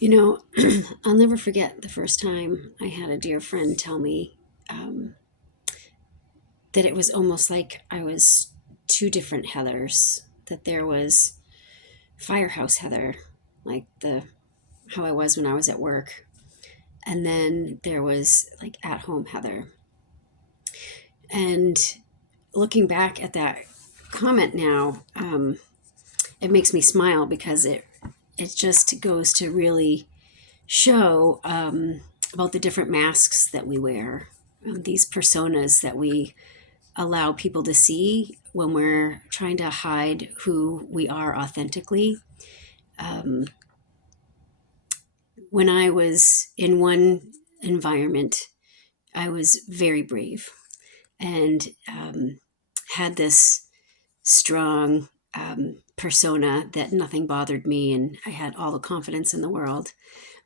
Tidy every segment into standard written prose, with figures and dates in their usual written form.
You know, I'll never forget the first time I had a dear friend tell me um, that it was almost like I was two different Heathers, that there was Firehouse Heather, like the how I was when I was at work, and then there was like at home Heather. And looking back at that comment now, it makes me smile because it just goes to really show about the different masks that we wear, these personas that we allow people to see when we're trying to hide who we are authentically. Um, when I was in one environment, I was very brave and had this strong persona that nothing bothered me, and I had all the confidence in the world.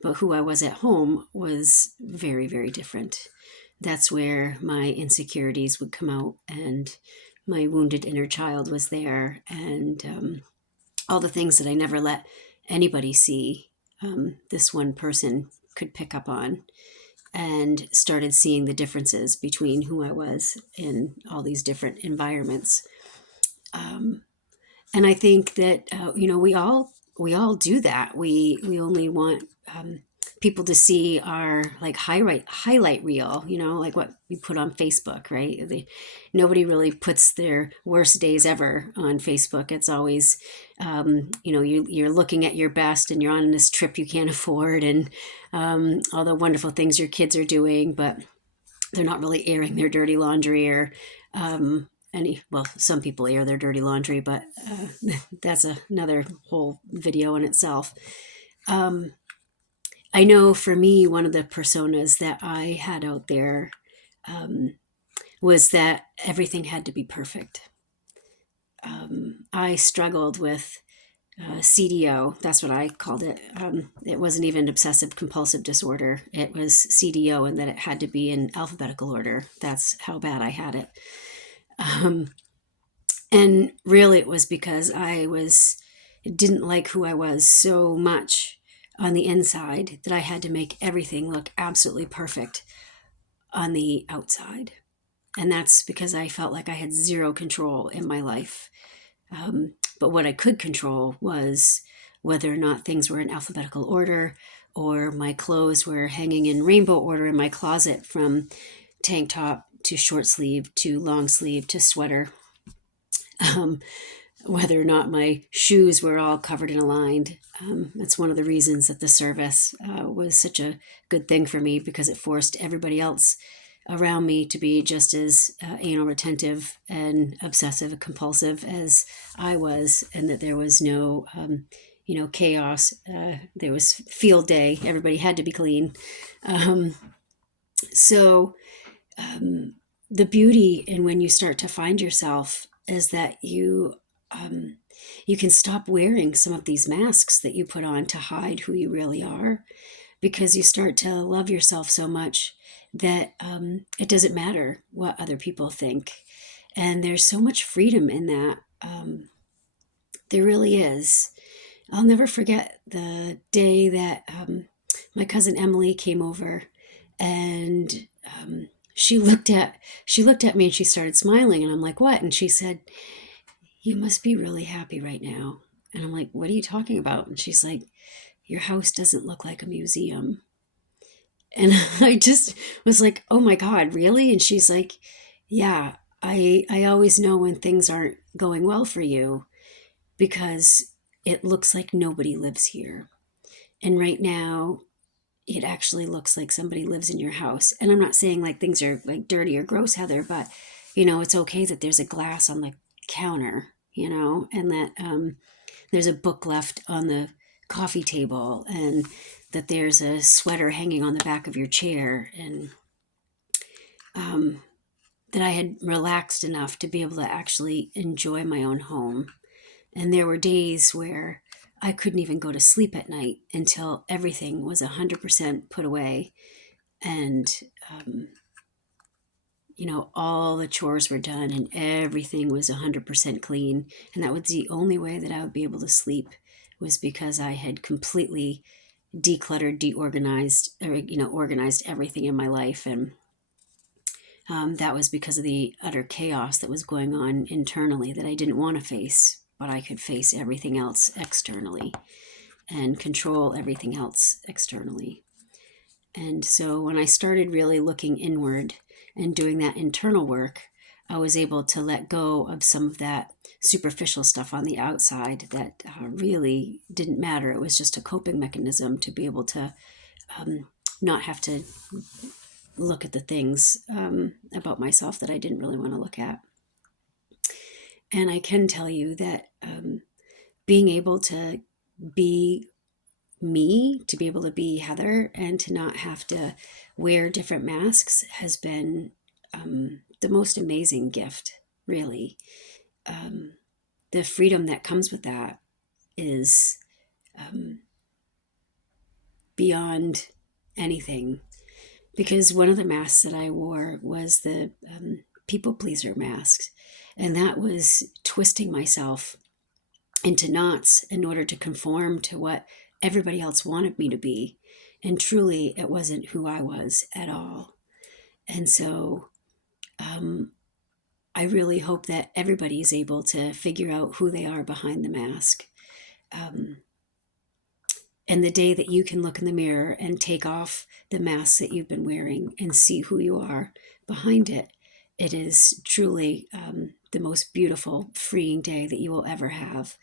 But who I was at home was very, very different. That's where my insecurities would come out, and my wounded inner child was there, and all the things that I never let anybody see. This one person could pick up on, and started seeing the differences between who I was in all these different environments. Um, and I think that we all do that. We only want people to see our like highlight reel. Like what we put on Facebook, right? Nobody really puts their worst days ever on Facebook. It's always you're looking at your best, and you're on this trip you can't afford, and all the wonderful things your kids are doing, but they're not really airing their dirty laundry or some people air their dirty laundry, but that's another whole video in itself. um, I know for me, one of the personas that I had out there was that everything had to be perfect. I struggled with CDO. That's what I called it. It wasn't even obsessive compulsive disorder. It was CDO, and that it had to be in alphabetical order. That's how bad I had it. Um, and really, it was because didn't like who I was so much on the inside that I had to make everything look absolutely perfect on the outside. And that's because I felt like I had zero control in my life. But what I could control was whether or not things were in alphabetical order, or my clothes were hanging in rainbow order in my closet, from tank top to short sleeve to long sleeve to sweater. Um, whether or not my shoes were all covered and aligned. That's one of the reasons that the service was such a good thing for me, because it forced everybody else around me to be just as anal retentive and obsessive compulsive as I was, and that there was no chaos. There was field day. Everybody had to be clean. Um, so the beauty in when you start to find yourself is that you can stop wearing some of these masks that you put on to hide who you really are, because you start to love yourself so much that it doesn't matter what other people think. And there's so much freedom in that. There really is. I'll never forget the day that my cousin Emily came over, and she looked at me and she started smiling, and I'm like, "What?" And she said, "You must be really happy right now." And I'm like, "What are you talking about?" And she's like, "Your house doesn't look like a museum." And I just was like, "Oh my God, really?" And she's like, "Yeah, I always know when things aren't going well for you, because it looks like nobody lives here. And right now, it actually looks like somebody lives in your house." And I'm not saying like things are like dirty or gross, Heather, but it's okay that there's a glass on the counter, and that there's a book left on the coffee table, and that there's a sweater hanging on the back of your chair, and that I had relaxed enough to be able to actually enjoy my own home. And there were days where I couldn't even go to sleep at night until everything was 100% put away, and um, all the chores were done and everything was 100% clean. And that was the only way that I would be able to sleep, was because I had completely decluttered, deorganized, or, organized everything in my life. And that was because of the utter chaos that was going on internally that I didn't want to face, but I could face everything else externally and control everything else externally. And so when I started really looking inward and doing that internal work, I was able to let go of some of that superficial stuff on the outside that really didn't matter. It was just a coping mechanism to be able to not have to look at the things about myself that I didn't really want to look at. And I can tell you that being able to be me, to be able to be Heather, and to not have to wear different masks has been the most amazing gift, really. The freedom that comes with that is beyond anything. Because one of the masks that I wore was the people pleaser mask. And that was twisting myself into knots in order to conform to what everybody else wanted me to be. And truly, it wasn't who I was at all. And so I really hope that everybody is able to figure out who they are behind the mask. And the day that you can look in the mirror and take off the mask that you've been wearing and see who you are behind it, it is truly the most beautiful, freeing day that you will ever have.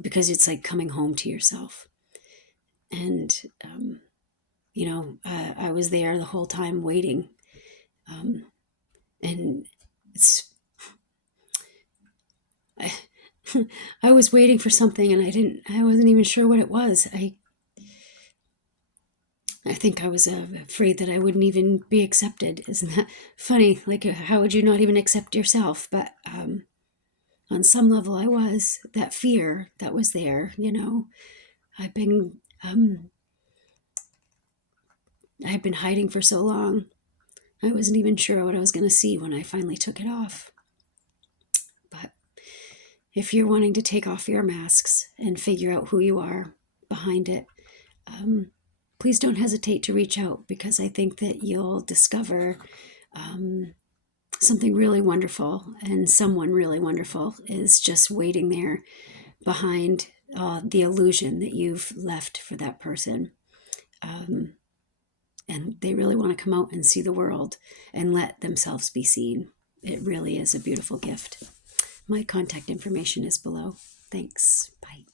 Because it's like coming home to yourself. And, I was there the whole time waiting. And I was waiting for something and I wasn't even sure what it was. I think I was afraid that I wouldn't even be accepted. Isn't that funny? Like, how would you not even accept yourself? But on some level, I was. That fear that was there, I've been hiding for so long. I wasn't even sure what I was going to see when I finally took it off. But if you're wanting to take off your masks and figure out who you are behind it, please don't hesitate to reach out, because I think that you'll discover something really wonderful, and someone really wonderful is just waiting there behind the illusion that you've left for that person. And they really want to come out and see the world and let themselves be seen. It really is a beautiful gift. My contact information is below. Thanks. Bye.